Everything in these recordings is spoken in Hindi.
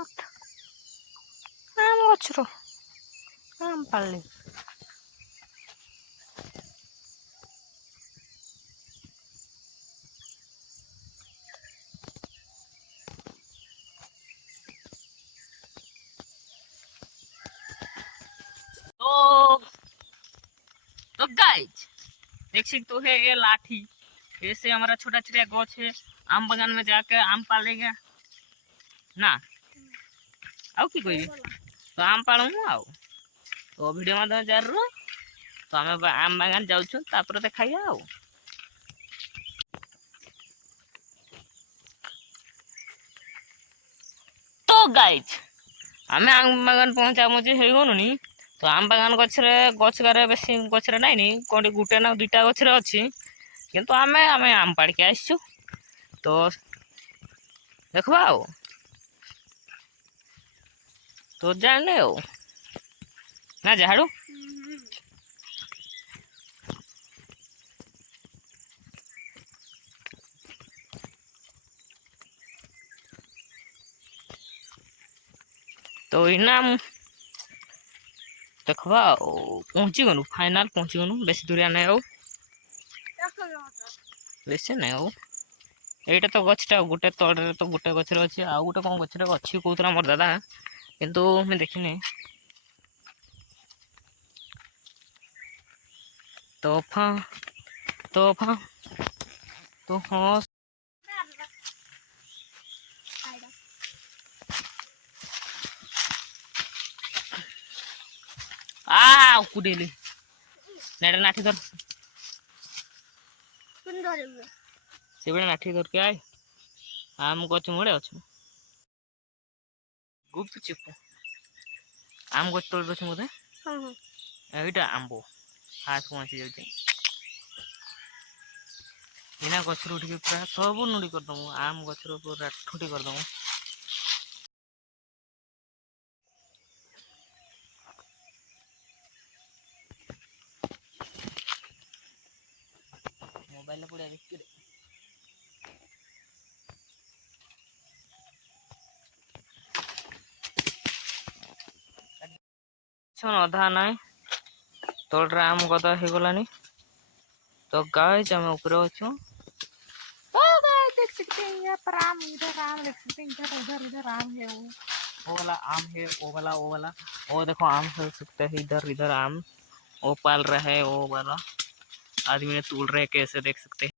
आम गछर आम पाले तो गाइस देख सकते हो ये लाठी, ऐसे हमारा छोटा छोटा गछ है। आम बागान में जाके आम पालेगा ना आउ कि कह तो आम पालू आउ तो वीडियो माध्यम जरूर तो आम आम बागान जाऊँ देखा आउ तो गाइज आम आम बागान पहुँचा मुझे होगलुनी। तो आम बागान गचरे बेस गचरे नाइनी कौन गुटे ना दुईटा गचरे अच्छी किंतु आमे आमे आम पाड़ के आसचु तो देखबा आउ तो जाने हो ना झाड़ू तो इनाम देखबा पहुँची गनु फाइनाल पहुँची गनु बेस दूरिया नहीं हो बेस नहीं हो এইটা তো গছটা গোটে তড়ে তো গোটে গছরে আছে আর গোটে কোন গছরে আছে কହୁতরা মোর দাদা কিন্তু আমি দেখিনি তোফা তোফा तो हाँ कुडेली नेड़ा नाठी धर से बड़े नाठी धर के आए आम गच मुड़े अच्छे गुप्त चिपू आम गच तोड़ अच्छे बोधे এইটা आंबो हाथ पहुँची जाऊँ बिना गचर उठिक पूरा सब नुड़ी करदमु आम गचर पूरा ठुटी करदमु मोबाइल पड़ा देखिए अधा ना तोड़े आम गदा हो गलानी तो गाइस आम ऊपर अच्छु तो गाइस देख सकते हैं यहाँ पर आम इधर आम देख सकते हैं इधर उधर इधर आम है वो वाला आम है वो वाला वो देखो आम हो सकते है इधर इधर आम वो पाल रहा है वो वाला आदमी ने तोड़ रहे कैसे देख सकते हैं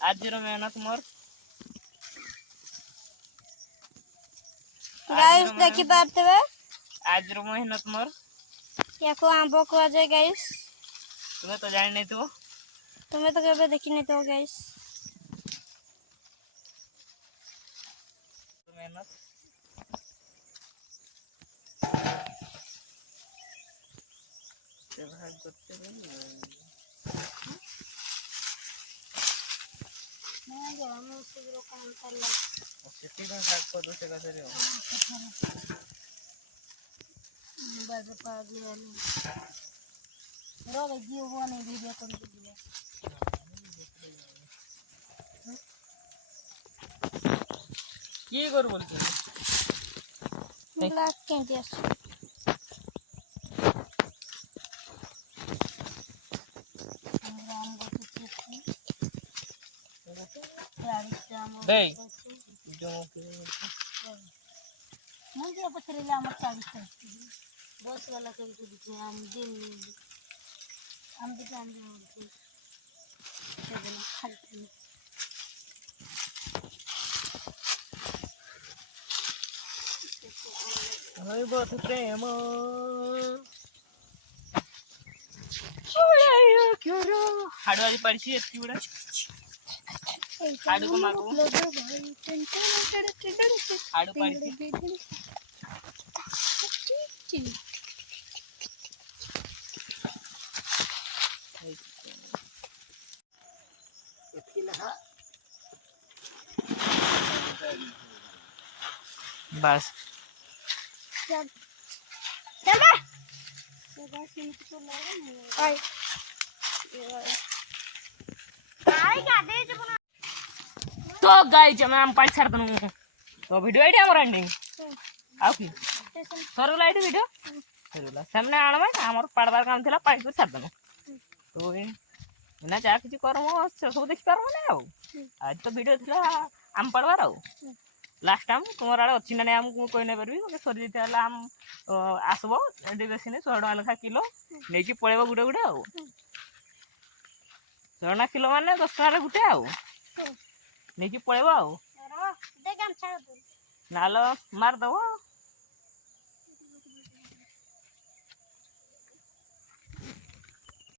आज जरा मेहनत मोर गाइस देखी पाते हैं आज रो मेहनत मोर या को आंबो को आ जाए गाइस तुम्हें तो जान नहीं तो तुम्हें तो कभी देखी नहीं तो गाइस तो मेहनत से भाग करते हैं मैं जो हम उसे जो काम कर ले सिटी में भाग को दूसरे का सही हो बस पाग ले रो वीडियो वो नहीं वीडियो कर दिया ये कर बोलते ब्लैक कैंडी है नहीं जो मुझे पता चला हम 40 बस वाला कभी दिखे हम दिन हम भी जान रहे हैं खाली हाय बात प्रेम हाडू आज पड़ी इतनी बड़ा हाडू को मागो हाडू पड़ी बस चला तो गाइस मैं आम पाड़ छाड़ दूं तो वीडियो एटी हमर एंडिंग आउ की स्टेशन सरला एटी वीडियो सरला सामने आणबा हमर पाड़बार काम थिला पाइप को छाड़ दनो तो ना जा किसी करम सब देख पारम ना आउ आज तो वीडियो थिला आम पाड़बार आउ लास्ट टाइम तुमर आड़े अच्छी ना आम कोई नहीं पारबी ओके सरी जेते आम आसबो एडी बेसी नहीं 100 टका लेखा किलो नहीं कि पळेबो गुडे गुडे आउ 100 टका किलो माने 10 टका रे गुटे आउ नहीं कि पळेबो आउ देख हम छाड़ दो नालो मार दबो